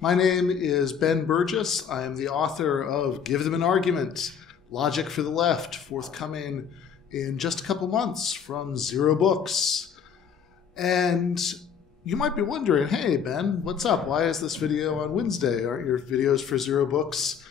My name is Ben Burgess. I am the author of Give Them an Argument, Logic for the Left, forthcoming in just a couple months from Zer0 Books. And you might be wondering, hey, Ben, what's up? Why is this video on Wednesday? Aren't your videos for Zer0 Books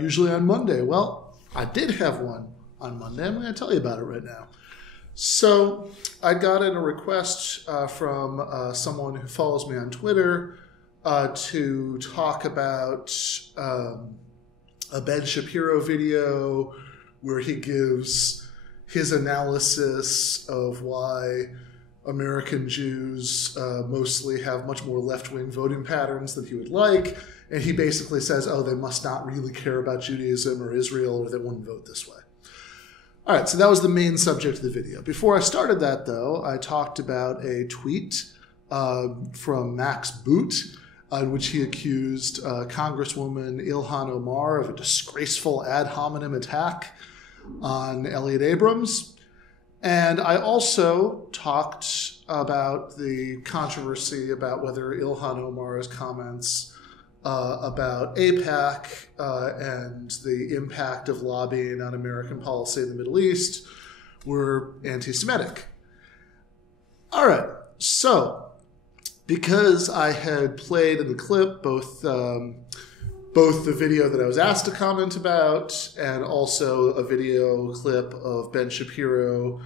usually on Monday? Well, I did have one on Monday. I'm going to tell you about it right now. So I got in a request from someone who follows me on Twitter to talk about a Ben Shapiro video where he gives his analysis of why American Jews mostly have much more left-wing voting patterns than he would like. And he basically says, oh, they must not really care about Judaism or Israel, or they wouldn't vote this way. All right, so that was the main subject of the video. Before I started that, though, I talked about a tweet from Max Boot, in which he accused Congresswoman Ilhan Omar of a disgraceful ad hominem attack on Elliott Abrams. And I also talked about the controversy about whether Ilhan Omar's comments about AIPAC and the impact of lobbying on American policy in the Middle East were anti-Semitic. All right, so because I had played in the clip both the video that I was asked to comment about and also a video clip of Ben Shapiro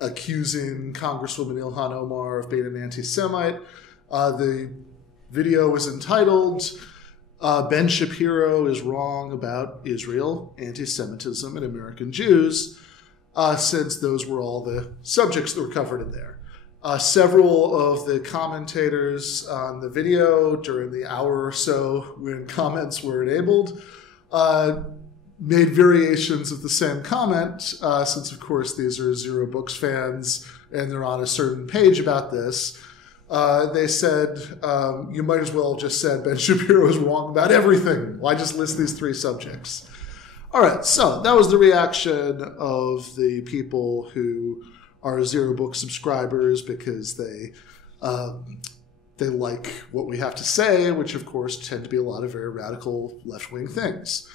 accusing Congresswoman Ilhan Omar of being an anti-Semite, the video was entitled, Ben Shapiro is wrong about Israel, anti-Semitism, and American Jews, since those were all the subjects that were covered in there. Several of the commentators on the video during the hour or so when comments were enabled made variations of the same comment, since, of course, these are Zer0 Books fans and they're on a certain page about this. They said, you might as well have just said Ben Shapiro is wrong about everything. Why just list these three subjects? All right, so that was the reaction of the people who are Zer0 Books subscribers because they like what we have to say, which of course tend to be a lot of very radical left-wing things.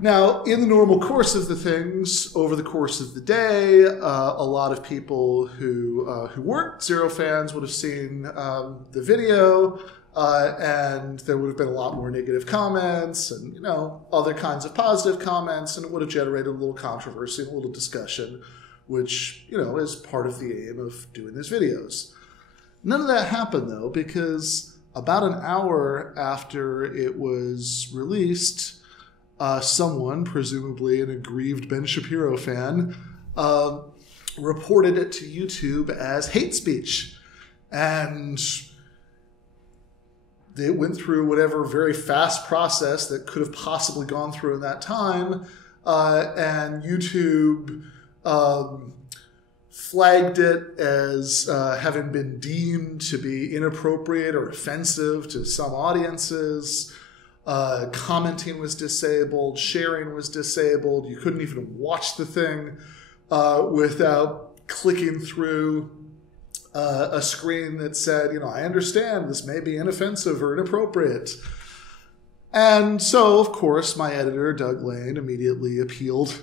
Now, in the normal course of the things, over the course of the day, a lot of people who weren't Zer0 fans would have seen the video, and there would have been a lot more negative comments and, other kinds of positive comments, and it would have generated a little controversy and a little discussion, which, is part of the aim of doing these videos. None of that happened, though, because about an hour after it was released, someone, presumably an aggrieved Ben Shapiro fan, reported it to YouTube as hate speech. And it went through whatever very fast process that could have possibly gone through in that time, and YouTube flagged it as having been deemed to be inappropriate or offensive to some audiences. Commenting was disabled, sharing was disabled. You couldn't even watch the thing without clicking through a screen that said, I understand this may be inoffensive or inappropriate. And so, of course, my editor, Doug Lane, immediately appealed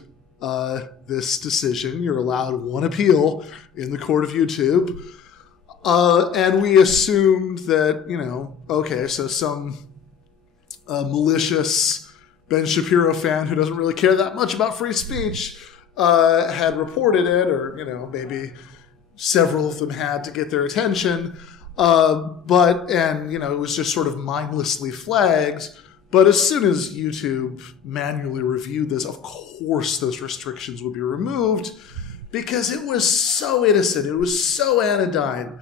this decision. You're allowed one appeal in the court of YouTube. And we assumed that, okay, so some malicious Ben Shapiro fan who doesn't really care that much about free speech had reported it, or, maybe several of them had to get their attention. It was just sort of mindlessly flagged. But as soon as YouTube manually reviewed this, of course those restrictions would be removed because it was so innocent. It was so anodyne.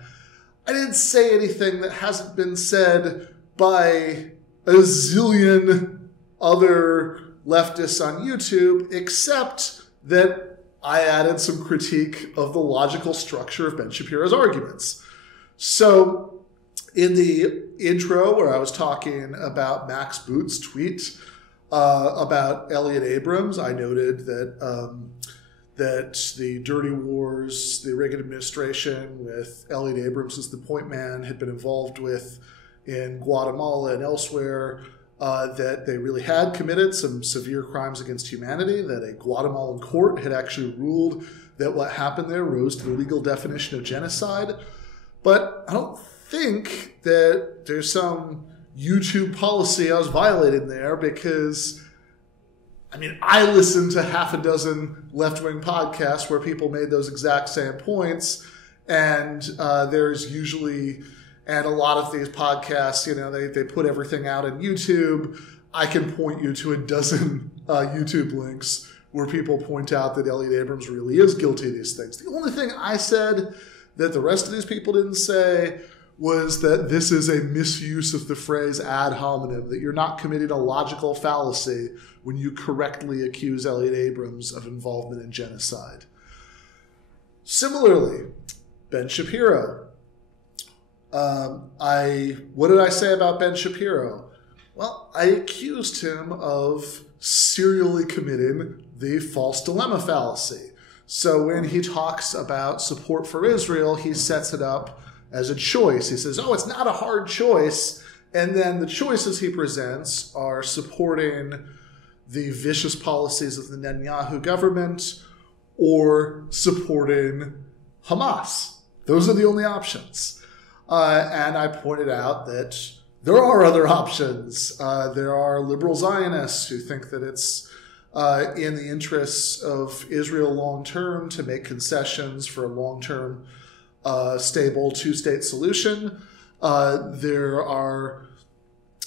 I didn't say anything that hasn't been said by a zillion other leftists on YouTube, except that I added some critique of the logical structure of Ben Shapiro's arguments. So in the intro where I was talking about Max Boot's tweet about Elliott Abrams, I noted that that the dirty wars the Reagan administration with Elliot Abrams as the point man had been involved with in Guatemala and elsewhere, that they really had committed some severe crimes against humanity, that a Guatemalan court had actually ruled that what happened there rose to the legal definition of genocide. But I don't think that there's some YouTube policy I was violating there, because I listened to half a dozen left-wing podcasts where people made those exact same points, and there's usually, and a lot of these podcasts, they put everything out on YouTube. I can point you to a dozen YouTube links where people point out that Elliot Abrams really is guilty of these things. The only thing I said that the rest of these people didn't say was that this is a misuse of the phrase ad hominem, that you're not committing a logical fallacy when you correctly accuse Elliot Abrams of involvement in genocide. Similarly, Ben Shapiro. What did I say about Ben Shapiro? Well, I accused him of serially committing the false dilemma fallacy. So when he talks about support for Israel, he sets it up as a choice. He says, it's not a hard choice. And then the choices he presents are supporting the vicious policies of the Netanyahu government or supporting Hamas. Those are the only options. And I pointed out that there are other options. There are liberal Zionists who think that it's in the interests of Israel long-term to make concessions for a long-term stable two-state solution. There are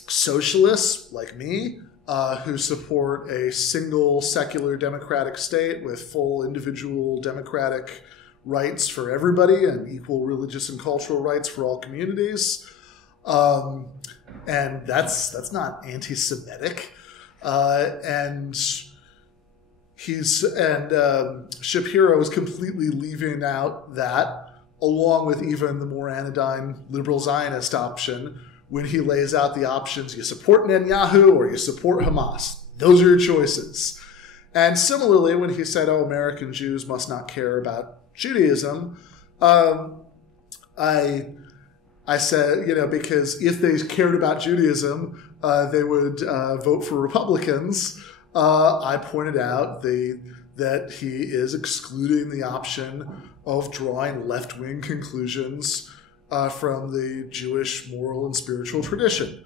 socialists like me who support a single secular democratic state with full individual democratic rights for everybody and equal religious and cultural rights for all communities. And that's not anti-Semitic. And Shapiro is completely leaving out that, along with even the more anodyne liberal Zionist option, when he lays out the options: you support Netanyahu or you support Hamas. Those are your choices. And similarly, when he said, American Jews must not care about Judaism, I said, because if they cared about Judaism, they would vote for Republicans. I pointed out that he is excluding the option of drawing left-wing conclusions from the Jewish moral and spiritual tradition.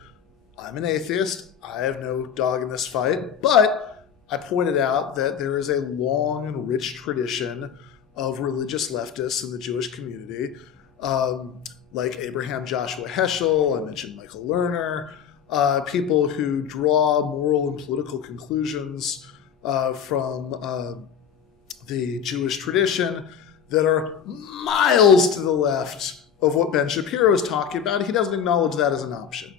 I'm an atheist. I have no dog in this fight, but I pointed out that there is a long and rich tradition of religious leftists in the Jewish community, like Abraham Joshua Heschel. I mentioned Michael Lerner, people who draw moral and political conclusions from the Jewish tradition that are miles to the left of what Ben Shapiro is talking about. He doesn't acknowledge that as an option.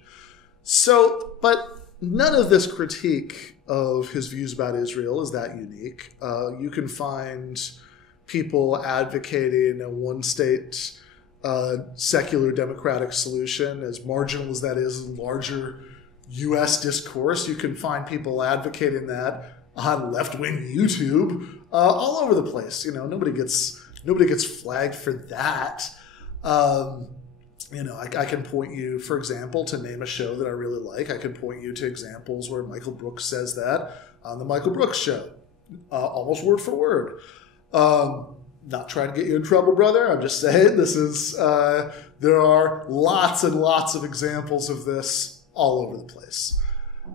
So, but none of this critique of his views about Israel is that unique. You can find people advocating a one-state secular democratic solution, as marginal as that is in larger U.S. discourse. You can find people advocating that on left-wing YouTube all over the place. Nobody gets flagged for that. I can point you, for example, to name a show that I really like. I can point you to examples where Michael Brooks says that on the Michael Brooks Show, almost word for word. Not trying to get you in trouble, brother. I'm just saying this is, there are lots and lots of examples of this all over the place.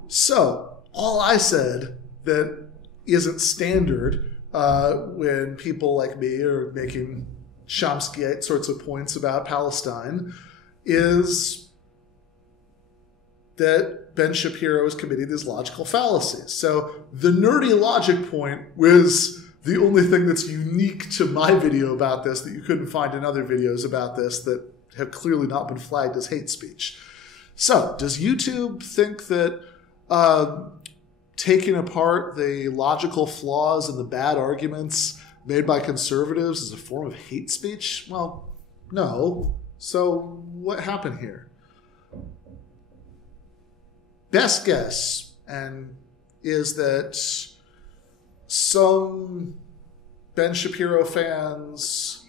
So all I said that isn't standard when people like me are making Chomsky-ite sorts of points about Palestine is that Ben Shapiro is committing these logical fallacies. So the nerdy logic point was the only thing that's unique to my video about this that you couldn't find in other videos about this that have clearly not been flagged as hate speech. So does YouTube think that taking apart the logical flaws and the bad arguments made by conservatives is a form of hate speech? Well, no. So what happened here? Best guess is that some Ben Shapiro fans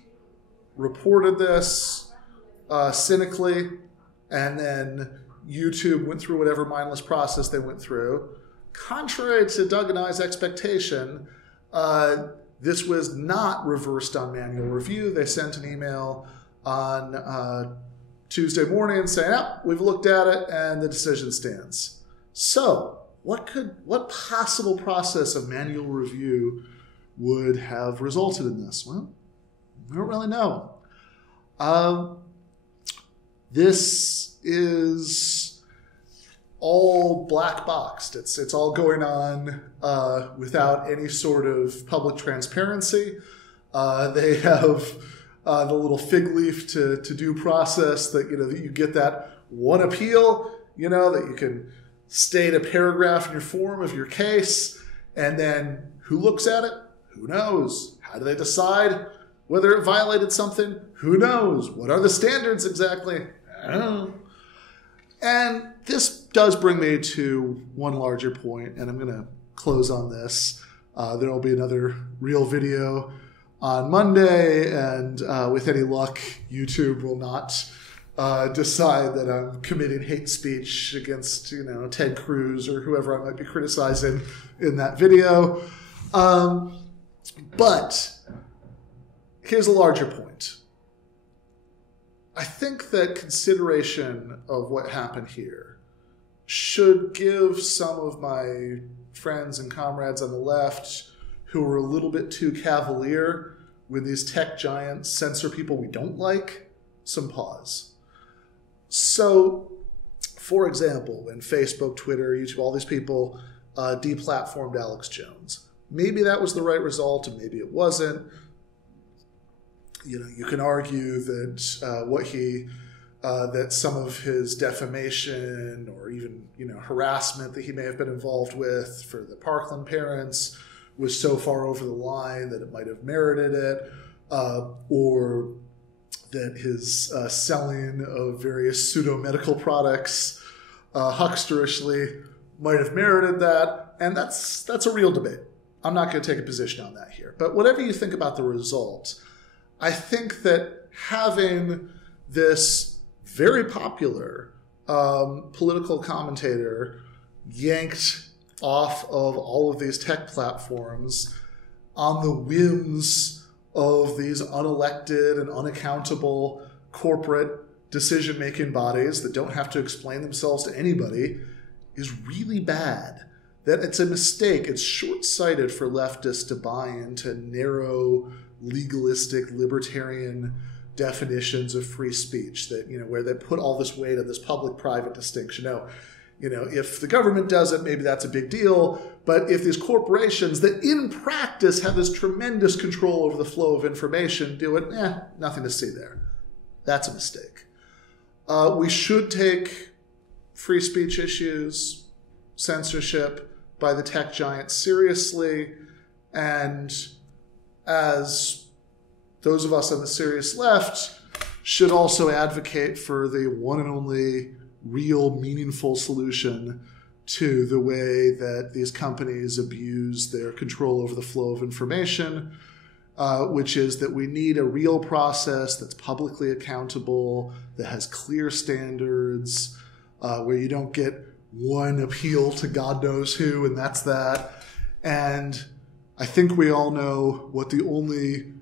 reported this cynically, and then YouTube went through whatever mindless process they went through. Contrary to Doug and I's expectation, this was not reversed on manual review. They sent an email on Tuesday morning saying, we've looked at it and the decision stands. So what possible process of manual review would have resulted in this? Well, we don't really know. This is all black boxed. It's all going on without any sort of public transparency. They have the little fig leaf to due process that that you get that one appeal, that you can state a paragraph in your form of your case, and then who looks at it? Who knows? How do they decide whether it violated something? Who knows? What are the standards exactly? I don't know. And this does bring me to one larger point, and I'm going to close on this. There will be another real video on Monday, and with any luck, YouTube will not decide that I'm committing hate speech against, Ted Cruz or whoever I might be criticizing in that video. But here's a larger point. I think that consideration of what happened here should give some of my friends and comrades on the left who are a little bit too cavalier when these tech giants censor people we don't like some pause. So, for example, when Facebook, Twitter, YouTube, all these people deplatformed Alex Jones, maybe that was the right result and maybe it wasn't. You can argue that that some of his defamation or even harassment that he may have been involved with for the Parkland parents was so far over the line that it might have merited it, or that his selling of various pseudo-medical products hucksterishly might have merited that, and that's a real debate. I'm not going to take a position on that here. But whatever you think about the result, I think that having this very popular political commentator yanked off of all of these tech platforms on the whims of these unelected and unaccountable corporate decision-making bodies that don't have to explain themselves to anybody is really bad. That it's a mistake. It's short-sighted for leftists to buy into narrow, legalistic, libertarian definitions of free speech that, where they put all this weight on this public-private distinction. If the government does it, maybe that's a big deal. But if these corporations that in practice have this tremendous control over the flow of information do it, nothing to see there. That's a mistake. We should take free speech issues, censorship by the tech giants seriously, and as those of us on the serious left should also advocate for the one and only real meaningful solution to the way that these companies abuse their control over the flow of information, which is that we need a real process that's publicly accountable, that has clear standards, where you don't get one appeal to God knows who, and that's that. And I think we all know what the only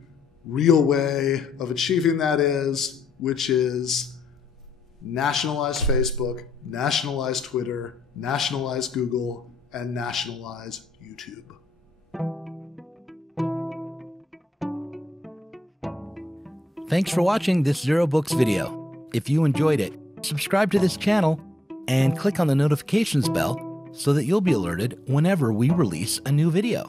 real way of achieving that is, which is nationalize Facebook, nationalize Twitter, nationalize Google, and nationalize YouTube. Thanks for watching this Zer0 Books video. If you enjoyed it, subscribe to this channel and click on the notifications bell so that you'll be alerted whenever we release a new video.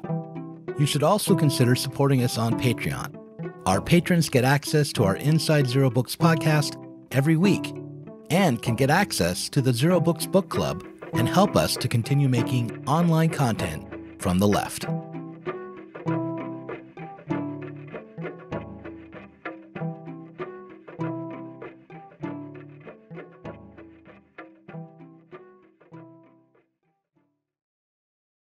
You should also consider supporting us on Patreon. Our patrons get access to our Inside Zer0 Books podcast every week and can get access to the Zer0 Books book club and help us to continue making online content from the left.